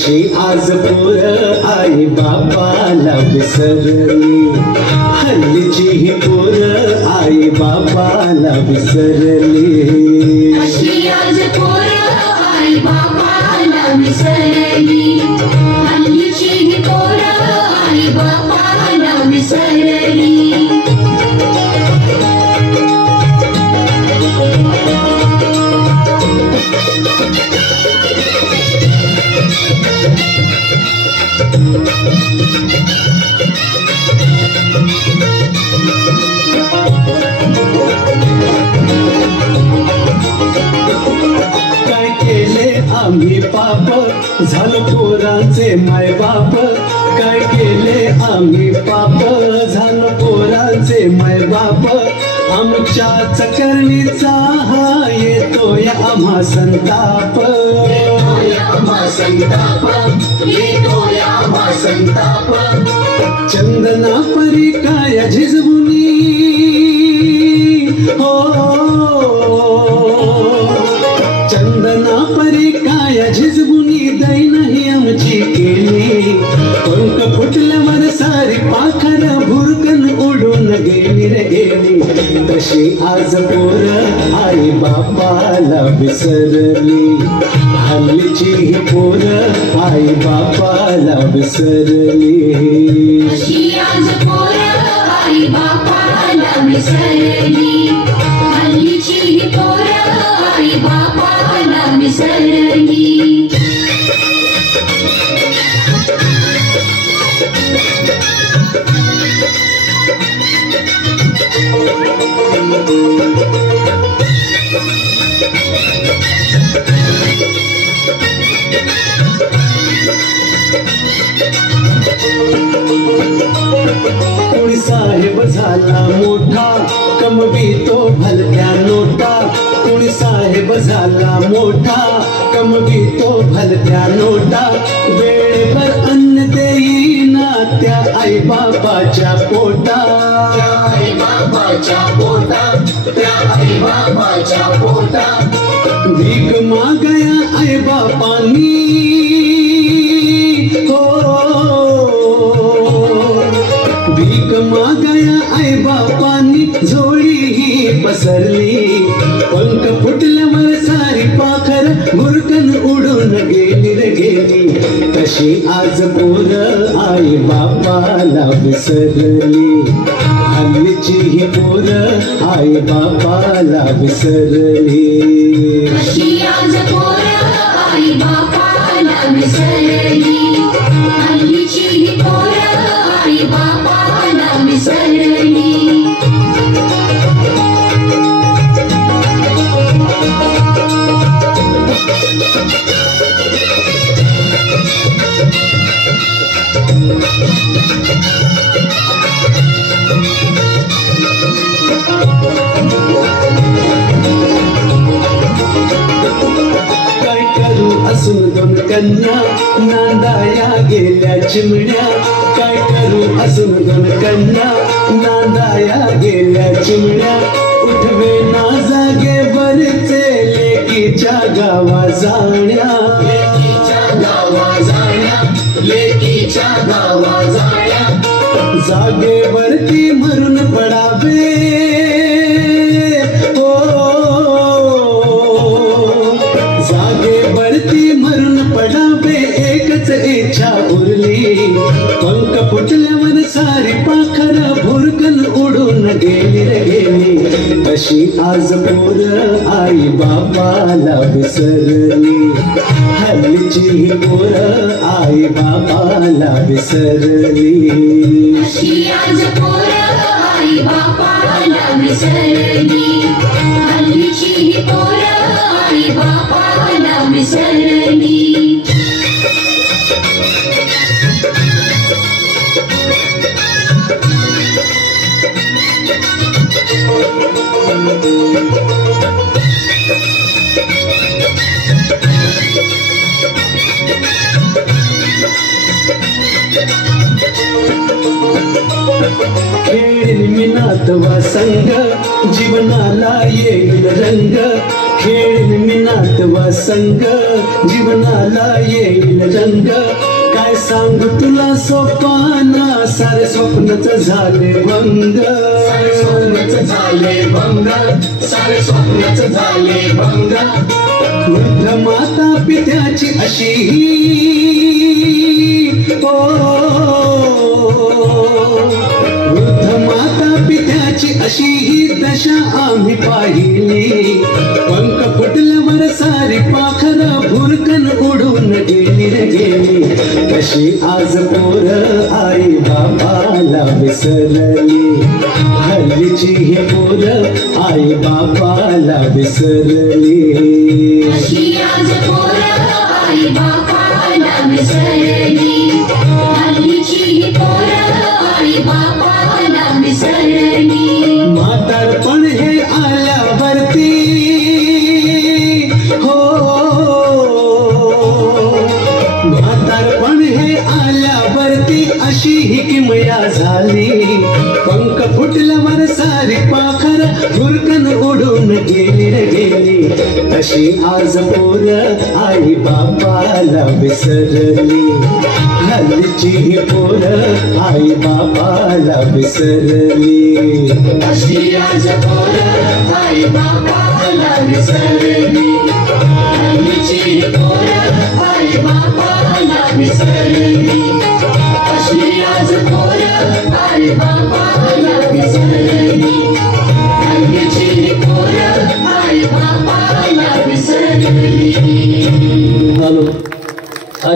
तशी आज पोरं आई बापाला विसरली, हल्लीची ही पोरं आई बापाला विसरली. तशी आज पोरं आई बापाला विसरली, हल्लीची ही पोरं आई बापाला विसरली. काय केले आम्ही पाप, झालो पोरांचे मायबाप. काय केले आम्ही पाप, झालो पोरांचे मायबाप. आमच्याच करणीचा हा येतोय आम्हा संताप, संताप. चंदना परी काय झिजवुनी हो, चंदना परी काय झिजवुनी दैन ही आमची केली. पंख फुटल्यावर सारी पाखर भुरकन उडून गेली रे गेली. तशी आज पोरं आई बापाला विसरली, हल्लीची ही पोरं आई बापाला विसरली. तशी आज पोरं आई बापाला विसरली, हल्लीची ही पोरं आई बापाला विसरली. कोणी साहेब झाला मोठा, कमवितो भलत्या नोटा. कोणी साहेब झाला मोठा, कमवितो भलत्या नोटा. वेळेवर अन्न देईना त्या आई बापाच्या पोटा, आई बाबाच्या पोटा, त्या आई बाबाच्या पोटा. भीक मागया आई बापानी भीक मागया आई बापानी झोळी ही पसरली. पंख फुटल्यावर सारी पाखर मुरकन उडून गेली रे गेली. तशी आज पोरं आई बापाला विसरली, हल्लीची ही पोरं आई बापाला विसरली. तशी आज पोरं आई बापाला विसरली, हल्लीची ही पोरं आई बापाला विसरली. काय करू असून दोन कन्या, नांदाया गेल्या चिमण्या. काय करू असून दोन कन्या, नांदाया गेल्या चिमण्या. उठवे ना जागे वरचे लेकीच्या गावा जाण्या, लेकीच्या गावा जाण्या, लेकीच्या गावा जाण्या. जागेवरती मरून पडावे हो, जागेवरती मरून पडावे एकच इच्छा उरली. पंख फुटल्यावर सारी पाखर भुरकन उडून गेली रे गेली. तशी आज पोरं आई बापाला विसरली, हल्लीची ही पोरं आई बापाला विसरली. तशी आज पोरं आई बापाला विसरली, हल्लीची ही पोरं आई बापाला विसरली. खेळ मिनातवा संग जीवनाला येईल रंग, खेळीन मिनात वासंग जीवनाला येईल रंग काय सांगू तुला सोपाना सारे स्वप्नच झाले भंग सारे स्वप्नच झाले भंग सारे स्वप्नच झाले भंग वृद्ध माता पित्याची अशी वृद्ध माता पित्याची अशी ही दशा आम्ही पाहिली पंख फुटल्यावर सारी पाखर भुरकन उडून गेली रे गेली कशी आज पोर आई बाबाला विसरली हल्लीची ही पोर आई बाबाला विसरली अशी आज पोरं आई बापाला विसरली हल्लीची पोरं आई बापाला विसरली म्हातारपण हे आल्यावरती हो म्हातारपण हे आल्यावरती अशी ही किमया झाली पंख फुटल्यावर सारी पाखर भुरकन उडून गेली रे गेली अशी आज पोर आई बाबाला विसरली हल्लीची ही पोर आई बाबाला विसरली अशी आज पोरं आई बापाला विसरली हल्लीची पोरं आई बापाला विसरली अशी आज पोरं आई बापाला विसरली हल्लीची पोरं आई बापाला विसरली